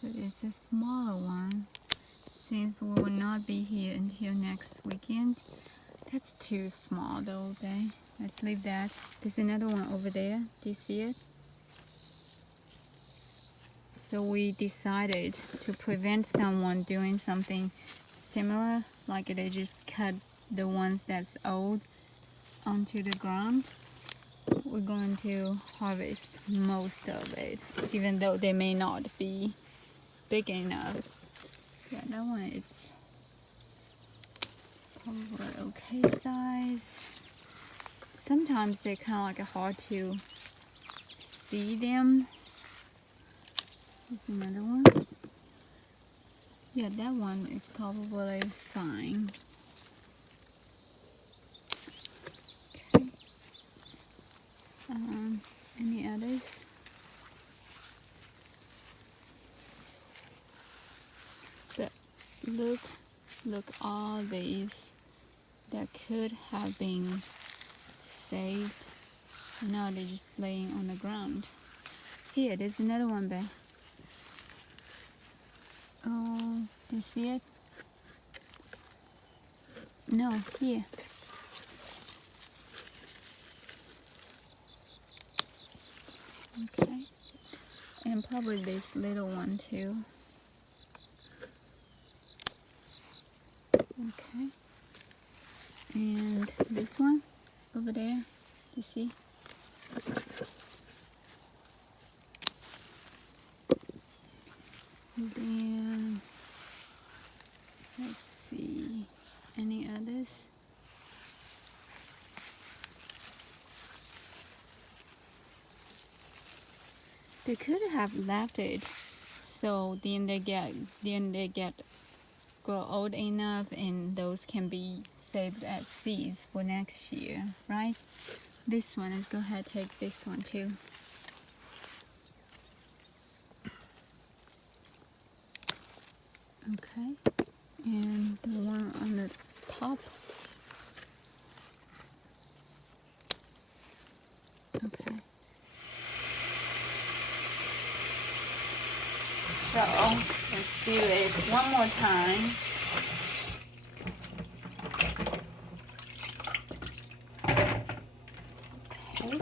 So it's a smaller one. Since we will not be here until next weekend. That's too small though, okay? Let's leave that. There's another one over there. Do you see it? So we decided to prevent someone doing something similar, like they just cut the ones that's old onto the ground. We're going to harvest most of it, even though they may not be big enough. Yeah, that one is probably okay size. Sometimes they're kind of like hard to see them. There's another one. Yeah, that one is probably fine. Okay. Any others? But look, all these that could have been saved. Now they're just laying on the ground. Here, there's another one, babe. Oh, do you see it? No, here. Okay. And probably this little one too. Okay. And this one over there, you see? Then let's see, any others? They could have left it so then they get grow old enough and those can be saved as seeds for next year, right? This one, let's go ahead and take this one too. Okay, and the one on the top. Okay. So let's do it one more time. Okay.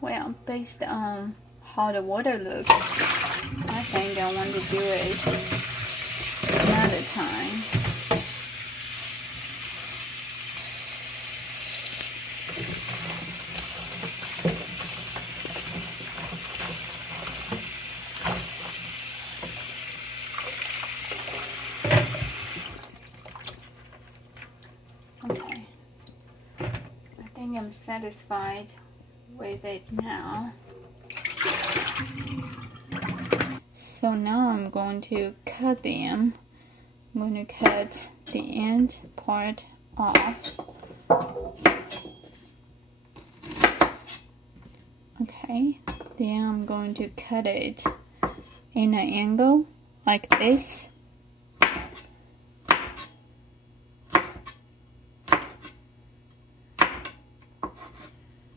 Well, based on how the water looks, I think I want to do it another time. Okay, I think I'm satisfied with it now. So now I'm going to cut them. I'm going to cut the end part off. Okay, then I'm going to cut it in an angle like this.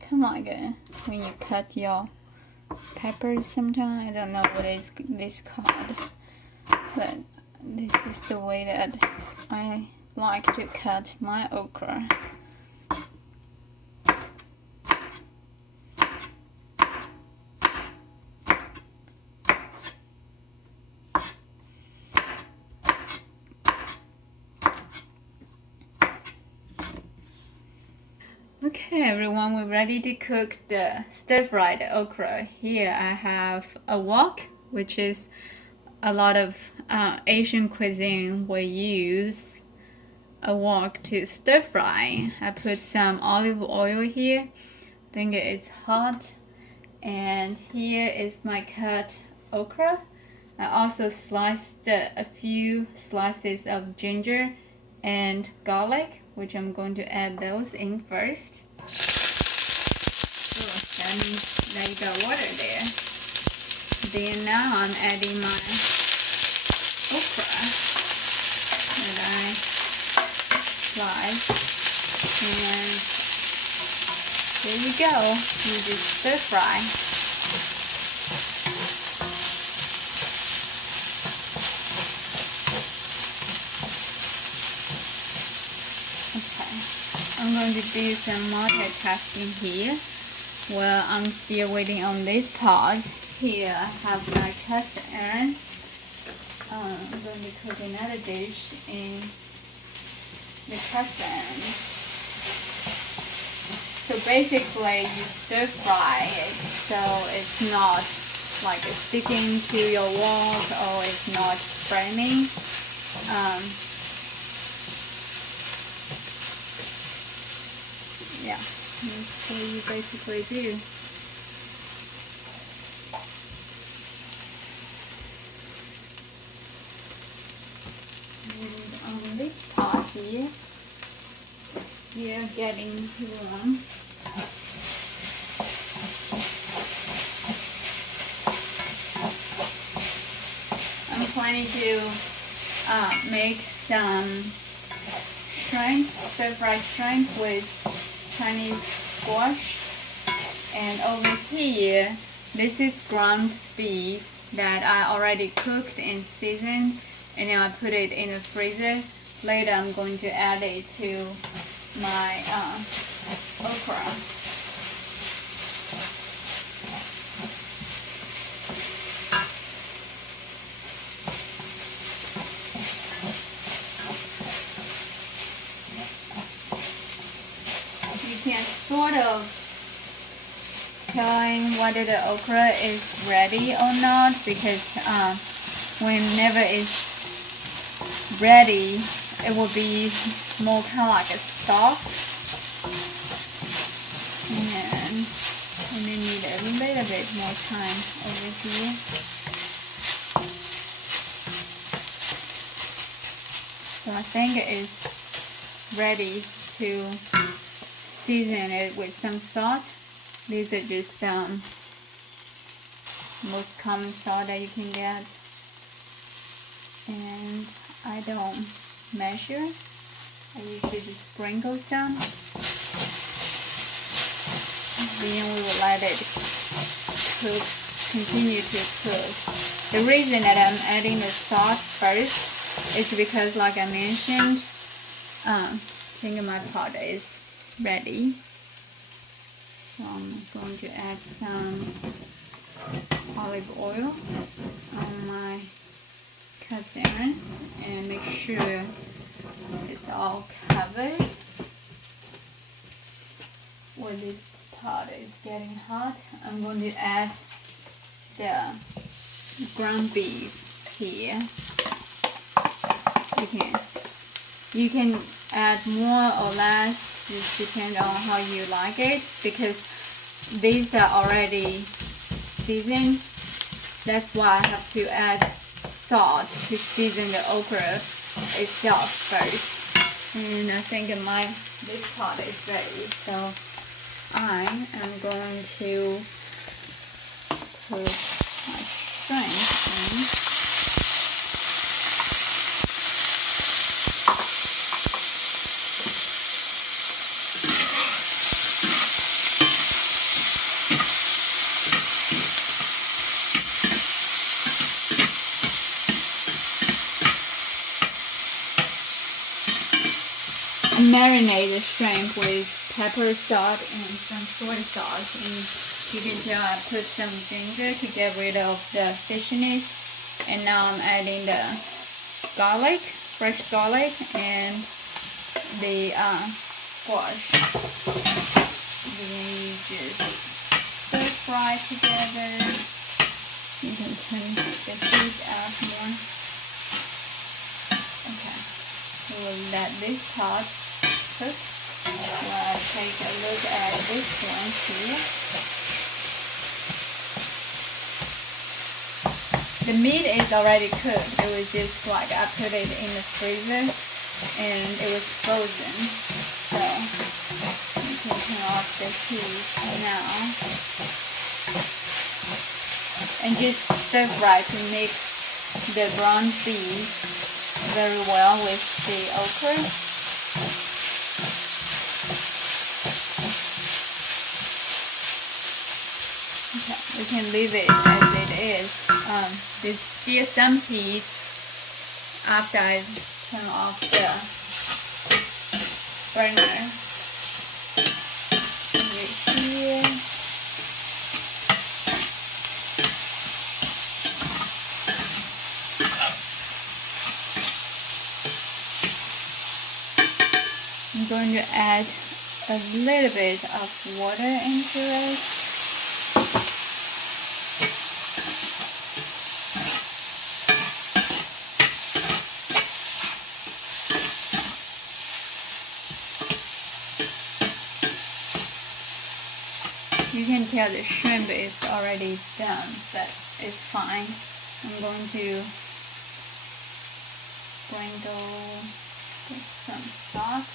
Kind of like when you cut your peppers sometimes. I don't know what is this called, but this is the way that I like to cut my okra. Okay everyone, we're ready to cook the stir-fried okra. Here I have a wok, which is a lot of Asian cuisine we use a wok to stir fry. I put some olive oil here. I think it's hot. And here is my cut okra. I also sliced a few slices of ginger and garlic, which I'm going to add those in first. Oh, that means that you got water there. Then now I'm adding my okra that I sliced. And there you go. You just stir fry. going to do some multitasking here. Well, I'm still waiting on this part. Here I have my cast iron. I'm going to cook another dish in the cast iron. So basically, you stir fry it so it's not like sticking to your walls or it's not burning. Yeah, that's what you basically do. And on this part here, you're getting warm. I'm planning to make some shrimp, stir-fried shrimp with Chinese squash. And over here, this is ground beef that I already cooked and seasoned, and then I put it in the freezer. Later, I'm going to add it to my okra. You can sort of telling whether the okra is ready or not, because whenever it's ready, it will be more kind of like a soft, and we need a little bit more time over here. So I think it's ready to season it with some salt. These are just most common salt that you can get, and I don't measure. I usually just sprinkle some. Then we will let it cook, continue to cook. The reason that I'm adding the salt first is because, like I mentioned, I think my pot is ready. So I'm going to add some olive oil on my cast iron and make sure it's all covered. When this pot is getting hot, I'm going to add the ground beef here. You can add more or less, just depend on how you like it, because these are already seasoned. That's why I have to add salt to season the okra itself first. And I think this pot is ready, so I am going to put my shrimp in. Marinate the shrimp with pepper, salt, and some soy sauce. And you can tell I put some ginger to get rid of the fishiness. And now I'm adding the garlic, fresh garlic, and the squash. Then you just stir fry together. You can turn the heat up more. Okay, we'll let this pot cook. Well, take a look at this one here. The meat is already cooked. It was just like I put it in the freezer and it was frozen. So you can turn off the heat now. And just stir fry to mix the ground beef very well with the okra. Okay, we can leave it as it is. There's still some heat after I turn off the burner. going to add a little bit of water into it. You can tell the shrimp is already done, but it's fine. I'm going to sprinkle some salt.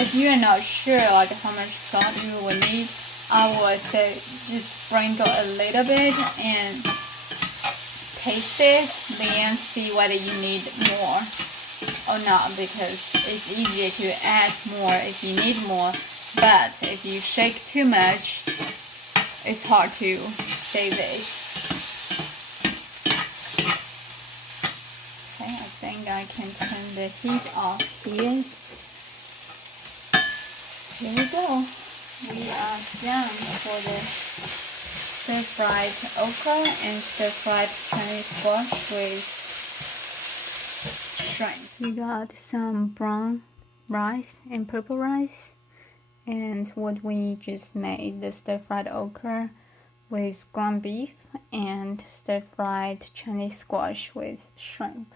If you are not sure like how much salt you will need, I would say just sprinkle a little bit and taste it, then see whether you need more or not, because it's easier to add more if you need more, but if you shake too much, it's hard to save it. Okay, I think I can turn the heat off here. Here we go. We are done for the stir-fried okra and stir-fried Chinese squash with shrimp. We got some brown rice and purple rice, and what we just made, the stir-fried okra with ground beef and stir-fried Chinese squash with shrimp.